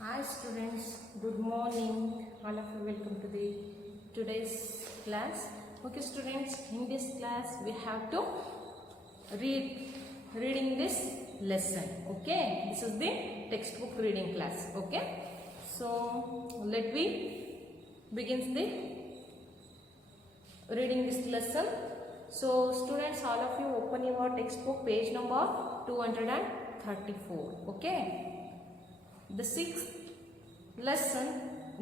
Hi students, good morning. All of you welcome to the today's class. Okay students, in this class we have to reading this lesson. Okay, this is the textbook reading class. Okay, so let me begin the reading this lesson. So students, all of you open your textbook page number 234. Okay. The sixth lesson,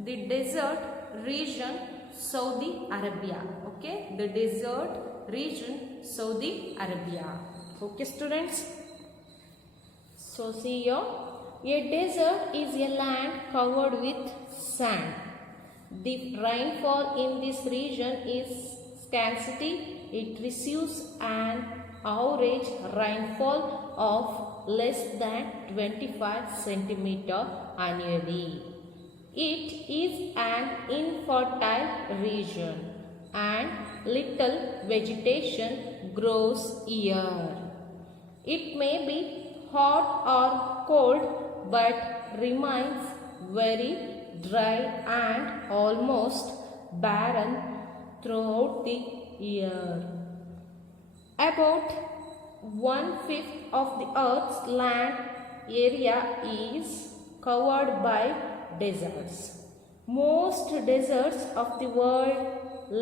the desert region, Saudi Arabia. Okay, the desert region, Saudi Arabia. Okay, students. So see here, a desert is a land covered with sand. The rainfall in this region is scarcity. It receives an average rainfall of less than 25 centimeter annually. It is an infertile region and little vegetation grows here. It may be hot or cold but remains very dry and almost barren throughout the year. About 1/5 of the Earth's land area is covered by deserts. Most deserts of the world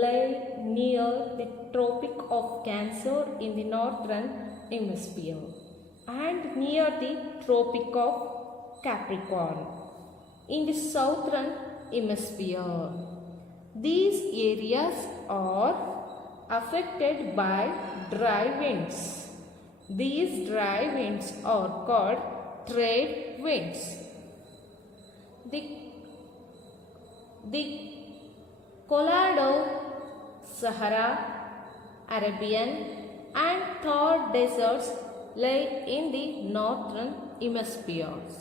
lie near the Tropic of Cancer in the northern hemisphere and near the Tropic of Capricorn in the southern hemisphere. These areas are affected by dry winds. These dry winds are called trade winds. The Colorado, Sahara, Arabian and Thar deserts lie in the northern hemispheres.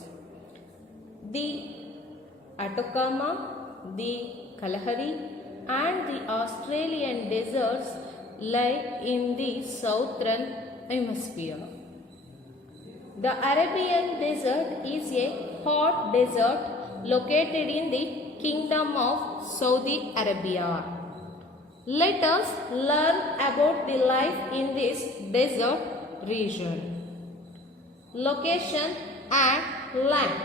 The Atacama, the Kalahari and the Australian deserts lie in the southern hemisphere. The Arabian desert is a hot desert located in the Kingdom of Saudi Arabia. Let us learn about the life in this desert region. Location and land.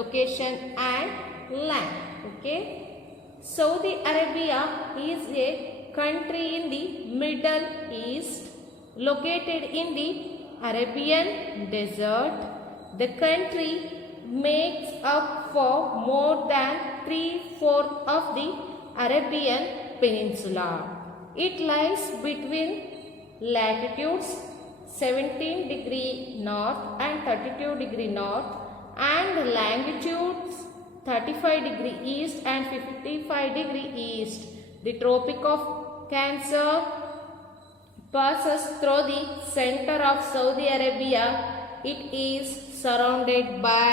Location and land. Okay. Saudi Arabia is a country in the Middle East located in the Arabian desert. The country makes up for more than 3/4 of the Arabian Peninsula. It lies between latitudes 17 degree north and 32 degree north and longitudes 35 degree east and 55 degree east. The Tropic of Cancer passes through the center of Saudi Arabia. It is surrounded by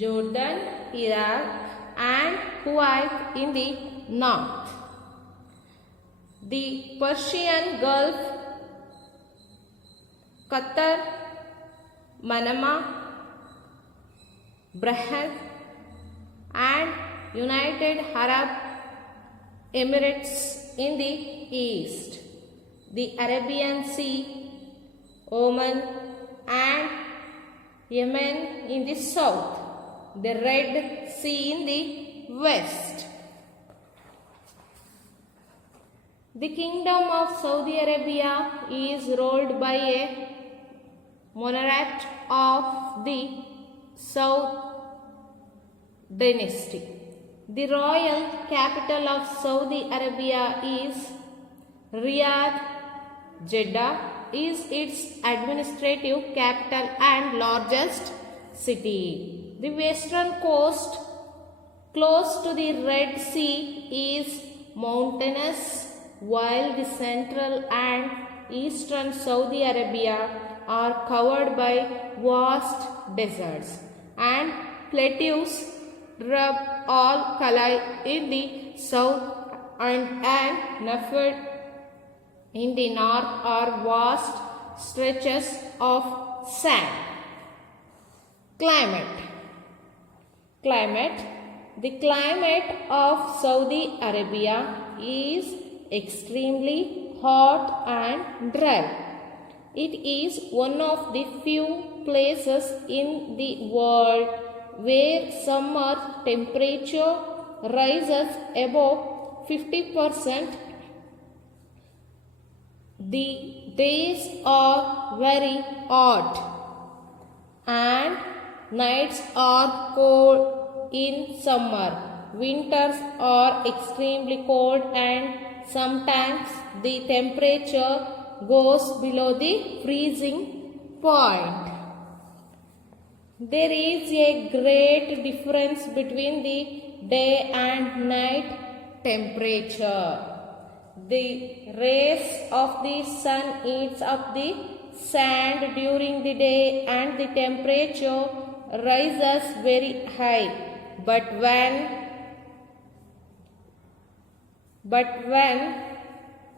Jordan, Iraq and Kuwait in the north. The Persian Gulf, Qatar, Manama, Bahrain and United Arab Emirates in the east. The Arabian Sea, Oman and Yemen in the south. The Red Sea in the west. The Kingdom of Saudi Arabia is ruled by a monarch of the Saud dynasty. The royal capital of Saudi Arabia is Riyadh. Jeddah is its administrative capital and largest city. The western coast close to the Red Sea is mountainous, while the central and eastern Saudi Arabia are covered by vast deserts and plateaus. Rub al Khalai in the south and Nafed in the north are vast stretches of sand. Climate. Climate. The climate of Saudi Arabia is extremely hot and dry. It is one of the few places in the world where summer temperature rises above 50%. The days are very hot and nights are cold in summer. Winters are extremely cold and sometimes the temperature goes below the freezing point. There is a great difference between the day and night temperature. The rays of the sun eats up the sand during the day and the temperature rises very high. But when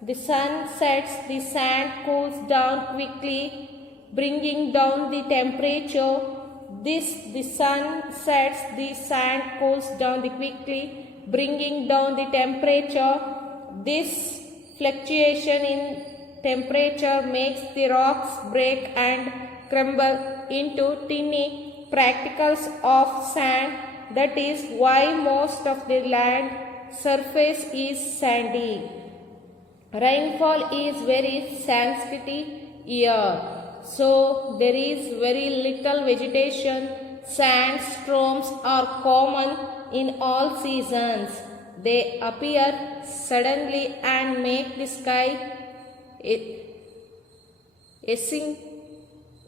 the sun sets, the sand cools down quickly, bringing down the temperature. The sun sets, the sand cools down quickly, bringing down the temperature. This fluctuation in temperature makes the rocks break and crumble into tiny particles of sand. That is why most of the land surface is sandy. Rainfall is very scarcity here, so there is very little vegetation. Sandstorms are common in all seasons. They appear suddenly and make the sky hissing.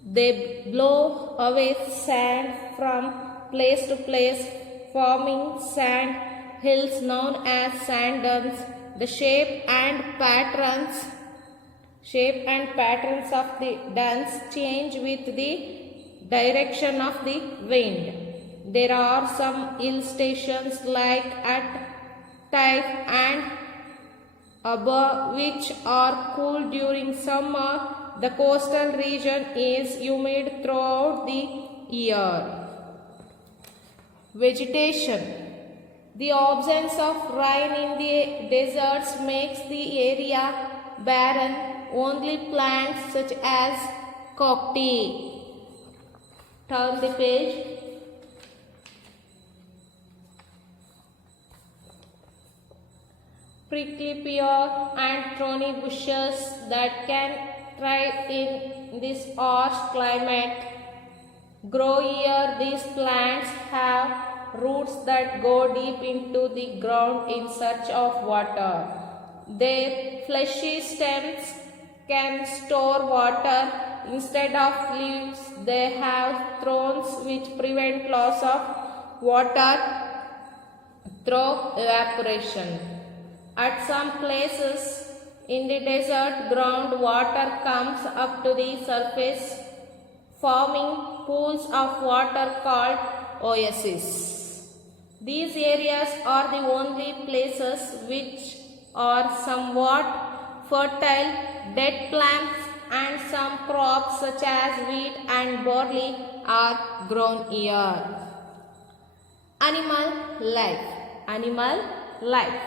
They blow away sand from place to place, forming sand hills known as sand dunes. The shape and patterns of the dunes change with the direction of the wind. There are some hill stations like at Taif and Abba which are cool during summer. The coastal region is humid throughout the year. Vegetation. The absence of rain in the deserts makes the area barren. Only plants such as cacti. Turn the page. Prickly pear and thorny bushes that can thrive in this harsh climate grow here. These plants have roots that go deep into the ground in search of water. Their fleshy stems can store water. Instead of leaves, they have thorns which prevent loss of water through evaporation. At some places in the desert, ground water comes up to the surface, forming pools of water called oases. These areas are the only places which are somewhat fertile. Dead plants and some crops such as wheat and barley are grown here. Animal life.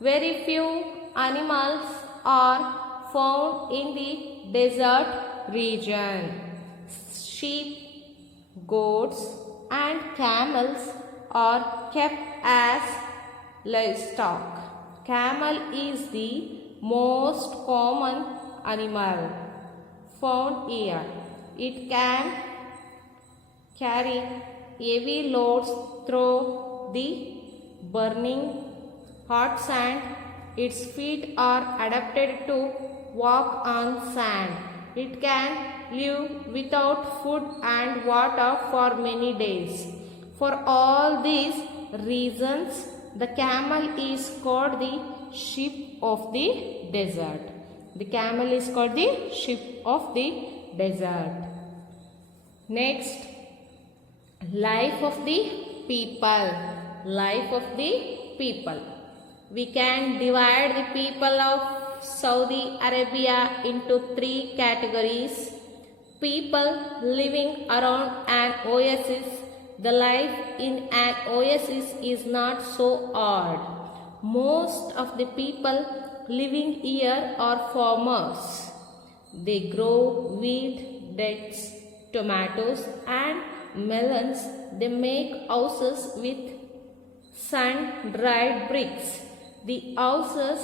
Very few animals are found in the desert region. Sheep, goats and camels are kept as livestock. Camel is the most common animal found here. It can carry heavy loads through the burning hot sand. Its feet are adapted to walk on sand. It can live without food and water for many days. For all these reasons, the camel is called the sheep of the desert. The camel is called the sheep of the desert. Next, life of the people. Life of the people. We can divide the people of Saudi Arabia into three categories. People living around an oasis the life in an oasis is not so odd. Most of the people living here are farmers. They grow wheat, dates, tomatoes and melons. They make houses with sun-dried bricks. The houses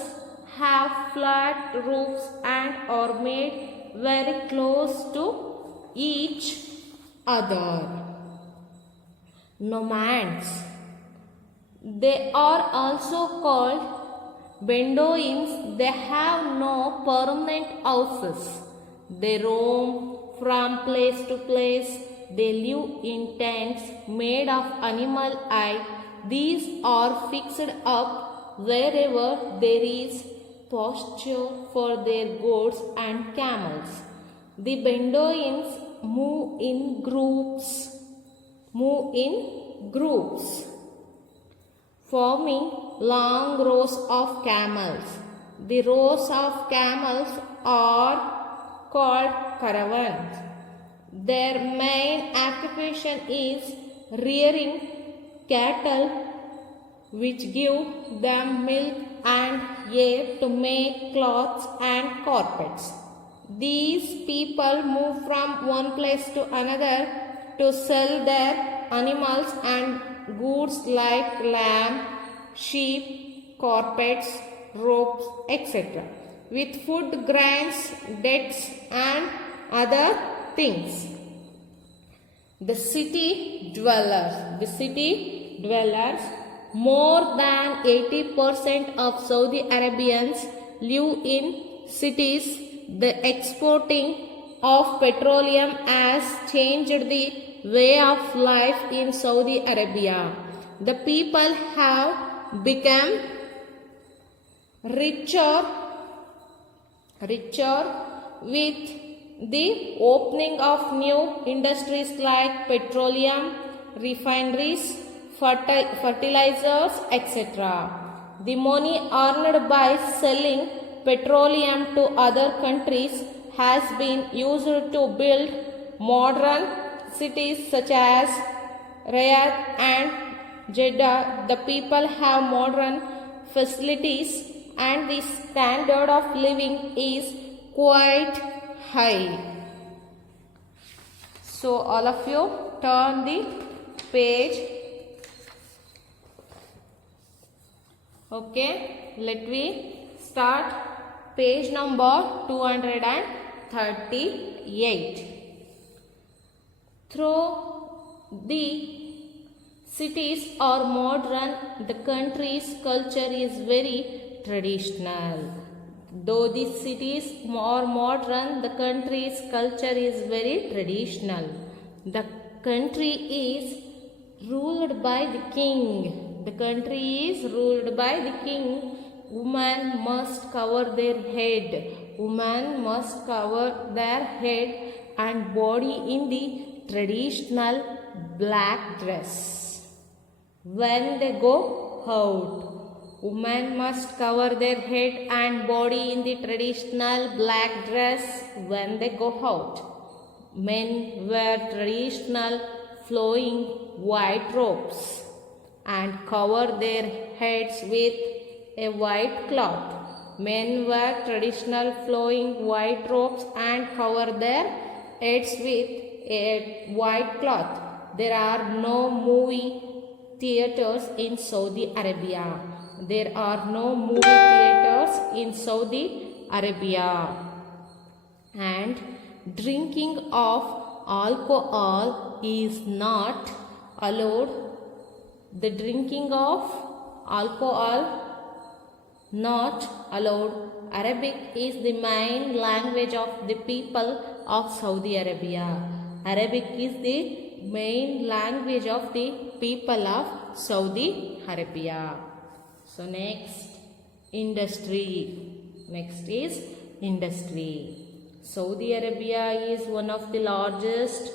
have flat roofs and are made very close to each other. Nomads. They are also called Bedouins. They have no permanent houses. They roam from place to place. They live in tents made of animal hide. These are fixed up wherever there is pasture for their goats and camels. The Bedouins move in groups, forming long rows of camels. The rows of camels are called caravans. Their main occupation is rearing cattle, which give them milk and air to make cloths and carpets. These people move from one place to another to sell their animals and goods like lamb, sheep, carpets, ropes, etc. with food, grains, dates and other things. The city dwellers, more than 80% of Saudi Arabians live in cities. The exporting of petroleum has changed the way of life in Saudi Arabia. The people have become richer with the opening of new industries like petroleum, refineries, fertilizers, etc. The money earned by selling petroleum to other countries has been used to build modern cities such as Riyadh and Jeddah. The people have modern facilities and the standard of living is quite high. So all of you turn the page. Okay, let me start page number 238. Though the cities are modern, the country's culture is very traditional. Though the cities are modern, the country's culture is very traditional. The country is ruled by the king. The country is ruled by the king. Women must cover their head. Women must cover their head and body in the traditional black dress. When they go out, women must cover their head and body in the traditional black dress when they go out. Men wear traditional flowing white robes and cover their heads with a white cloth. Men wear traditional flowing white robes and cover their heads with a white cloth. There are no movie theaters in Saudi Arabia. There are no movie theaters in Saudi Arabia. And drinking of alcohol is not allowed. The drinking of alcohol not allowed. Arabic is the main language of the people of Saudi Arabia. Arabic is the main language of the people of Saudi Arabia. So next, industry. Next is industry. Saudi Arabia is one of the largest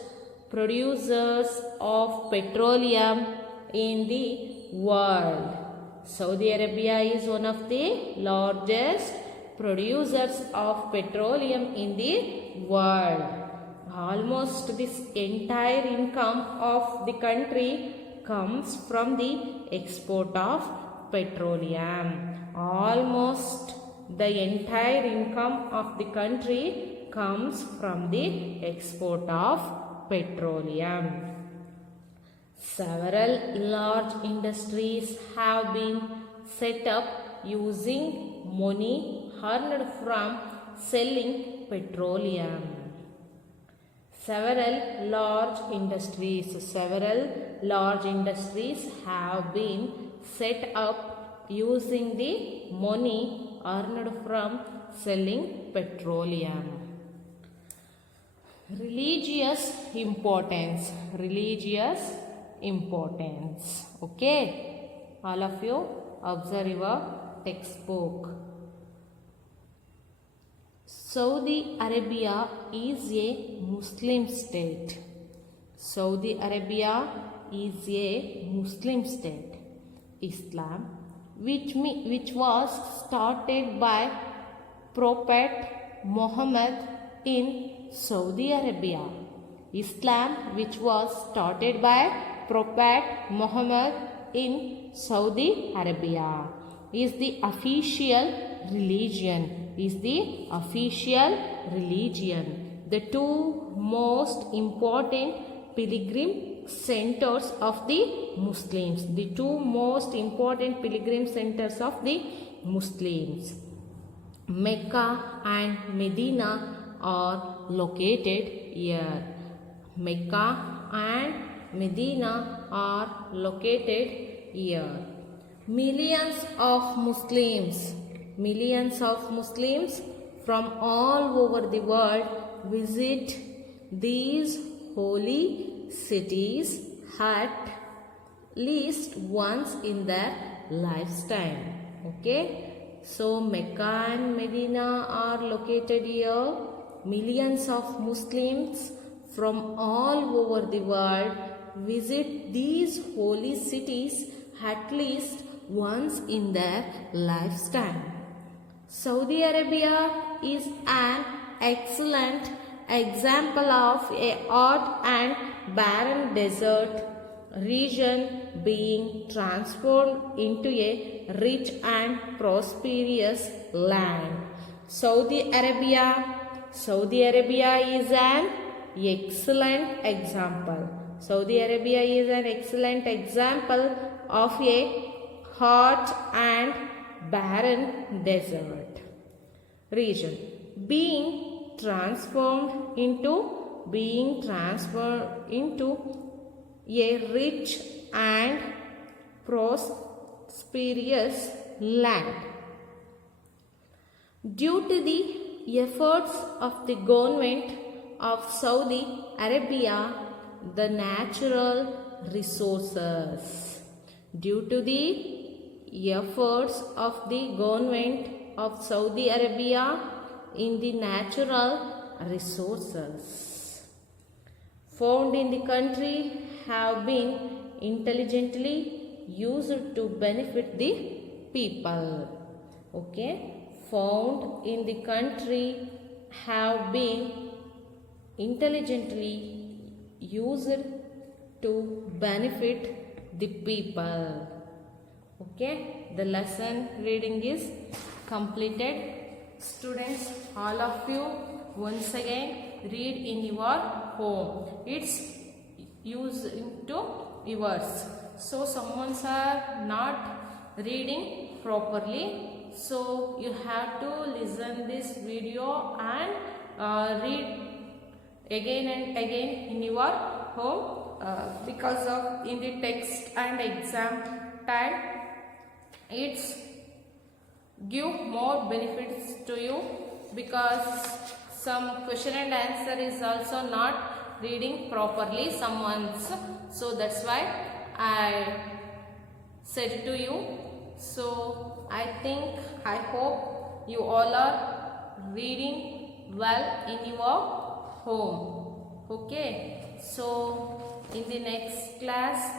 producers of petroleum in the world. Saudi Arabia is one of the largest producers of petroleum in the world. almost this entire income of the country comes from the export of petroleum. Almost the entire income of the country comes from the export of petroleum. Several large industries have been set up using money earned from selling petroleum. Several large industries have been set up using the money earned from selling petroleum. Religious importance. Okay, all of you observe your textbook. Saudi Arabia is a Muslim state. Saudi Arabia is a Muslim state. Islam, which was started by Prophet Muhammad in Saudi Arabia. Islam, which was started by Prophet Muhammad in Saudi Arabia, is the official religion. The two most important pilgrim centers of the Muslims. Mecca and Medina are located here. Millions of Muslims from all over the world visit these holy cities at least once in their lifetime. Okay, so Mecca and Medina are located here. Millions of Muslims from all over the world visit these holy cities at least once in their lifetime. Saudi Arabia is an excellent example of a hot and barren desert region being transformed into a rich and prosperous land. Saudi Arabia is an excellent example. Of a hot and barren desert region being transformed into a rich and prosperous land. Due to the efforts of the government of Saudi Arabia, the natural resources. Due to the efforts of the government of Saudi Arabia in the natural resources found in the country have been intelligently used to benefit the people. Okay, found in the country have been intelligently used to benefit the people. Okay, the lesson reading is completed. Students, all of you once again read in your home. It's used into yours. So someone's are not reading properly. So you have to listen this video and read again and again in your home. Because of in the text and exam time, it's give more benefits to you, because some question and answer is also not reading properly someone's. So that's why I said to you. So I hope you all are reading well in your home. Okay, so in the next class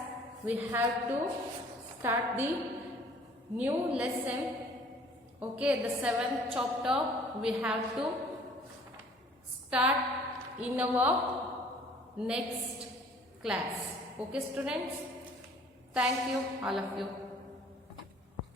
we have to start the new lesson. Okay, the 7th chapter we have to start in our next class. Okay students, thank you all of you.